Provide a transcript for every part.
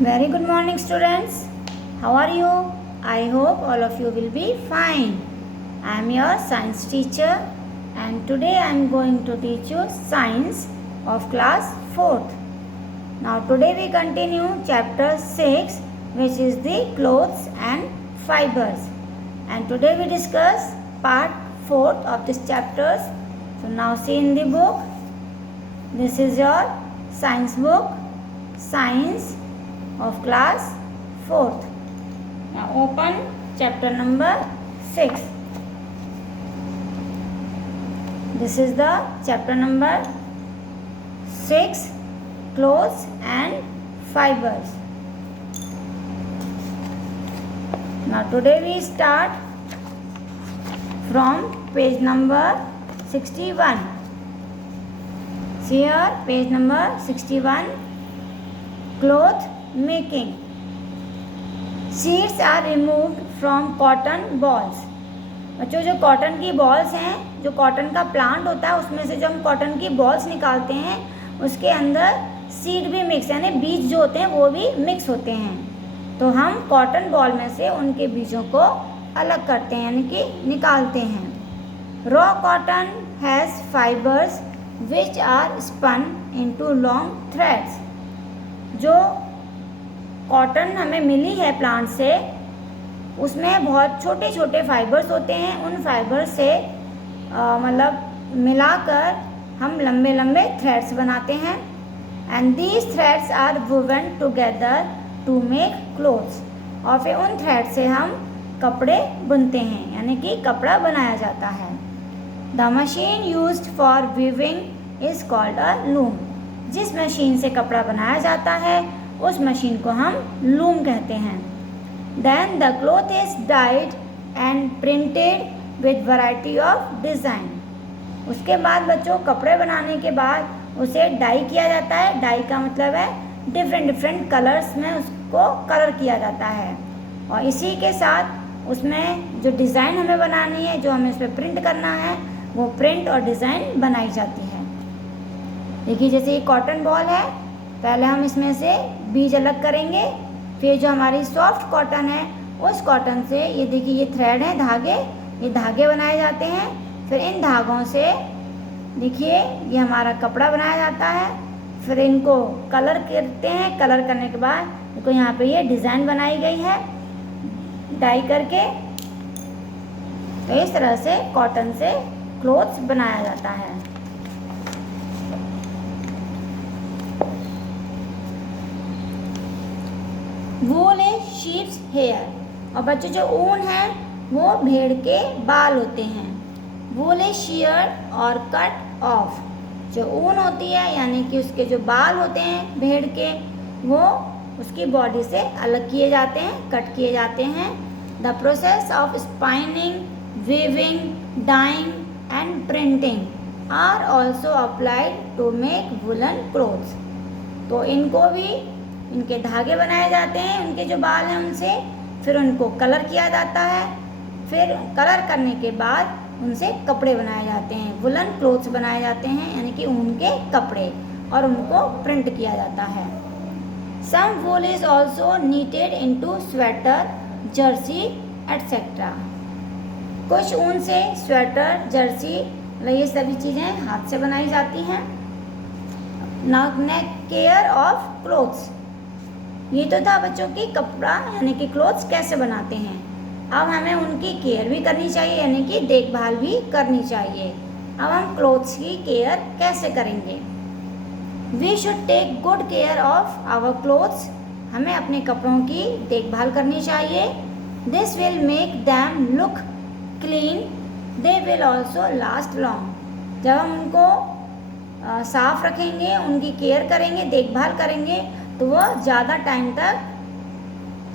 Very good morning, students. How are you? I hope all of you will be fine. I am your science teacher and today I am going to teach you science of class 4th. Now today we continue chapter 6, which is the clothes and fibers. And today we discuss part 4th of this chapter. So now see in the book. This is your science book, Science of class 4th. Now open chapter number 6. This is the chapter number 6, clothes and fibers. Now today we start from page number 61. See here, page number 61, cloth making. Seeds are removed from cotton balls. बच्चों जो cotton की balls हैं, जो cotton का plant होता है उसमें से जो हम कॉटन की बॉल्स निकालते हैं उसके अंदर सीड भी मिक्स यानी बीज जो होते हैं वो भी मिक्स होते हैं। तो हम कॉटन बॉल में से उनके बीजों को अलग करते हैं यानी कि निकालते हैं। Raw cotton has fibres which are spun into long threads. जो कॉटन हमें मिली है प्लांट से उसमें बहुत छोटे छोटे फाइबर्स होते हैं। उन फाइबर से मतलब मिलाकर हम लंबे लंबे थ्रेड्स बनाते हैं। And these threads are woven together to make clothes. और फिर उन थ्रेड से हम कपड़े बुनते हैं यानी कि कपड़ा बनाया जाता है। The machine used for weaving is called a loom. जिस मशीन से कपड़ा बनाया जाता है उस मशीन को हम लूम कहते हैं। Then the cloth is dyed and printed with variety of design. उसके बाद बच्चों कपड़े बनाने के बाद उसे डाई किया जाता है। डाई का मतलब है डिफरेंट कलर्स में उसको कलर किया जाता है और इसी के साथ उसमें जो डिज़ाइन हमें बनानी है, जो हमें उस पर प्रिंट करना है, वो प्रिंट और डिज़ाइन बनाई जाती है। देखिए जैसे ये कॉटन बॉल है, पहले हम इसमें से बीज अलग करेंगे, फिर जो हमारी सॉफ्ट कॉटन है उस कॉटन से ये देखिए ये थ्रेड है, धागे, ये धागे बनाए जाते हैं। फिर इन धागों से देखिए ये हमारा कपड़ा बनाया जाता है। फिर इनको कलर करते हैं। कलर करने के बाद देखो यहाँ पे ये डिज़ाइन बनाई गई है डाई करके। तो इस तरह से कॉटन से क्लोथ्स बनाया जाता है। Wool is sheep's hair. और बच्चों जो ऊन है वो भेड़ के बाल होते हैं। वूल इज sheared और कट ऑफ। जो ऊन होती है यानी कि उसके जो बाल होते हैं भेड़ के, वो उसकी बॉडी से अलग किए जाते हैं, कट किए जाते हैं। The process of spinning, weaving, dyeing and printing are also applied to make woollen clothes. तो इनको भी इनके धागे बनाए जाते हैं, उनके जो बाल हैं उनसे, फिर उनको कलर किया जाता है। फिर कलर करने के बाद उनसे कपड़े बनाए जाते हैं, वुलन क्लोथ्स बनाए जाते हैं यानी कि ऊन के कपड़े, और उनको प्रिंट किया जाता है। Some wool is also knitted into sweater, jersey etcetera. कुछ ऊन से स्वेटर, जर्सी, ये सभी चीज़ें हाथ से बनाई जाती हैं। Care of clothes. ये तो था बच्चों की कपड़ा यानी कि क्लोथ्स कैसे बनाते हैं। अब हमें उनकी केयर भी करनी चाहिए यानी कि देखभाल भी करनी चाहिए। अब हम क्लोथ्स की केयर कैसे करेंगे। We should take good care of our clothes. हमें अपने कपड़ों की देखभाल करनी चाहिए। This will make them look clean, they will also last long. जब हम उनको साफ रखेंगे, उनकी केयर करेंगे, देखभाल करेंगे, तो वह ज़्यादा टाइम तक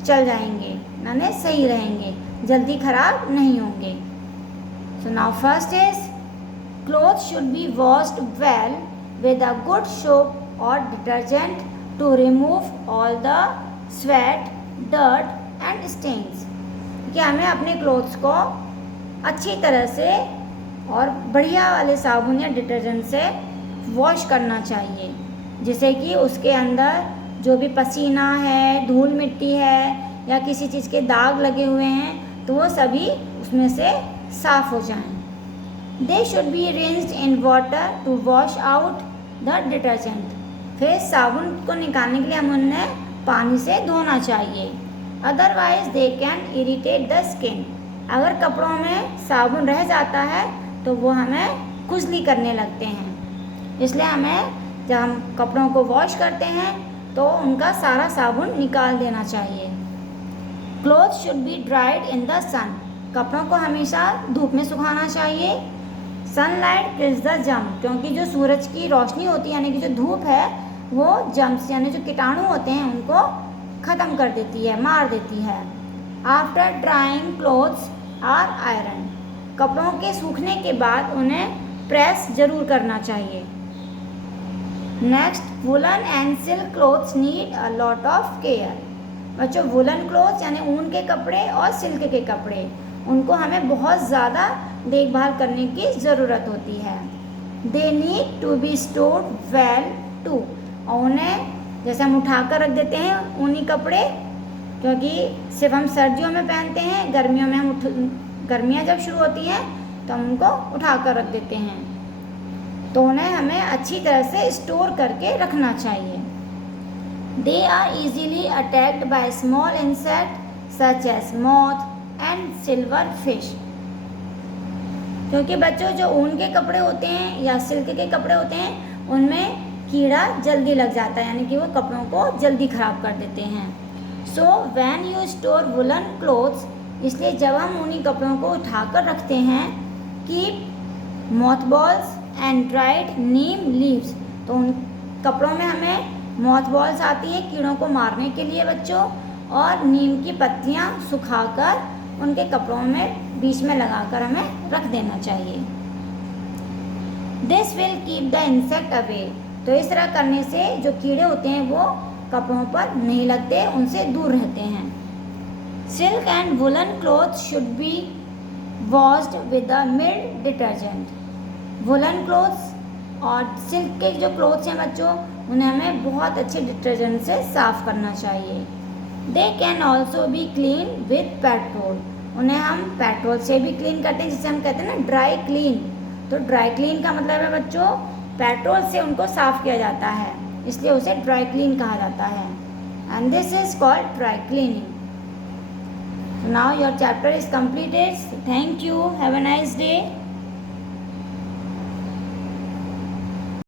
चल जाएंगे यानी सही रहेंगे, जल्दी खराब नहीं होंगे। So now first is cloth should be washed well with a good soap और detergent to remove all the sweat, dirt and stains. कि हमें अपने क्लोथ्स को अच्छी तरह से और बढ़िया वाले साबुन या डिटर्जेंट से वॉश करना चाहिए, जिससे कि उसके अंदर जो भी पसीना है, धूल मिट्टी है या किसी चीज़ के दाग लगे हुए हैं तो वो सभी उसमें से साफ़ हो जाएं। They should be rinsed in water to wash out the detergent. फिर साबुन को निकालने के लिए हम उन्हें पानी से धोना चाहिए। Otherwise they can irritate the skin. अगर कपड़ों में साबुन रह जाता है तो वो हमें खुजली करने लगते हैं, इसलिए हमें जब हम कपड़ों को वॉश करते हैं तो उनका सारा साबुन निकाल देना चाहिए। Cloth should be dried in the sun. कपड़ों को हमेशा धूप में सुखाना चाहिए। सनलाइट किल्स द जर्म, क्योंकि जो सूरज की रोशनी होती है यानी कि जो धूप है वो जर्म्स यानी जो कीटाणु होते हैं उनको ख़त्म कर देती है, मार देती है। After drying clothes are iron. कपड़ों के सूखने के बाद उन्हें प्रेस जरूर करना चाहिए। Next, woollen and silk clothes need a lot of care. बच्चों, वुलन क्लोथ्स यानी ऊन के कपड़े और सिल्क के कपड़े, उनको हमें बहुत ज़्यादा देखभाल करने की ज़रूरत होती है। They need to be stored well too. और उन्हें जैसे हम उठा कर रख देते हैं ऊनी कपड़े, क्योंकि सिर्फ हम सर्दियों में पहनते हैं, गर्मियों में हम गर्मियाँ जब शुरू होती हैं तो हम उनको उठा कर रख देते हैं, तो उन्हें हमें अच्छी तरह से स्टोर करके रखना चाहिए। They are easily attacked by small insect such as moth and silverfish. क्योंकि बच्चों, जो ऊन के कपड़े होते हैं या सिल्क के कपड़े होते हैं उनमें कीड़ा जल्दी लग जाता है, यानी कि वो कपड़ों को जल्दी ख़राब कर देते हैं। So when you store woollen clothes, इसलिए जब हम ऊनी कपड़ों को उठाकर रखते हैं, keep mothballs and dried neem leaves. तो उन कपड़ों में हमें मॉथबॉल्स आती है कीड़ों को मारने के लिए बच्चों, और नीम की पत्तियाँ सुखाकर उनके कपड़ों में बीच में लगाकर हमें रख देना चाहिए। This will keep the insect away. तो इस तरह करने से जो कीड़े होते हैं वो कपड़ों पर नहीं लगते, उनसे दूर रहते हैं। Silk and woollen cloth should be washed with a mild detergent. Woollen cloths और सिल्क के जो क्लॉथ्स हैं बच्चों, उन्हें हमें बहुत अच्छे डिटर्जेंट से साफ़ करना चाहिए। They can also be clean with petrol. उन्हें हम पेट्रोल से भी क्लीन करते हैं, जिसे हम कहते हैं ना ड्राई क्लीन। तो ड्राई क्लीन का मतलब है बच्चों, पेट्रोल से उनको साफ़ किया जाता है, इसलिए उसे ड्राई क्लीन कहा जाता है। And this is called dry cleaning. Now your chapter is completed. Thank you. Have a nice day.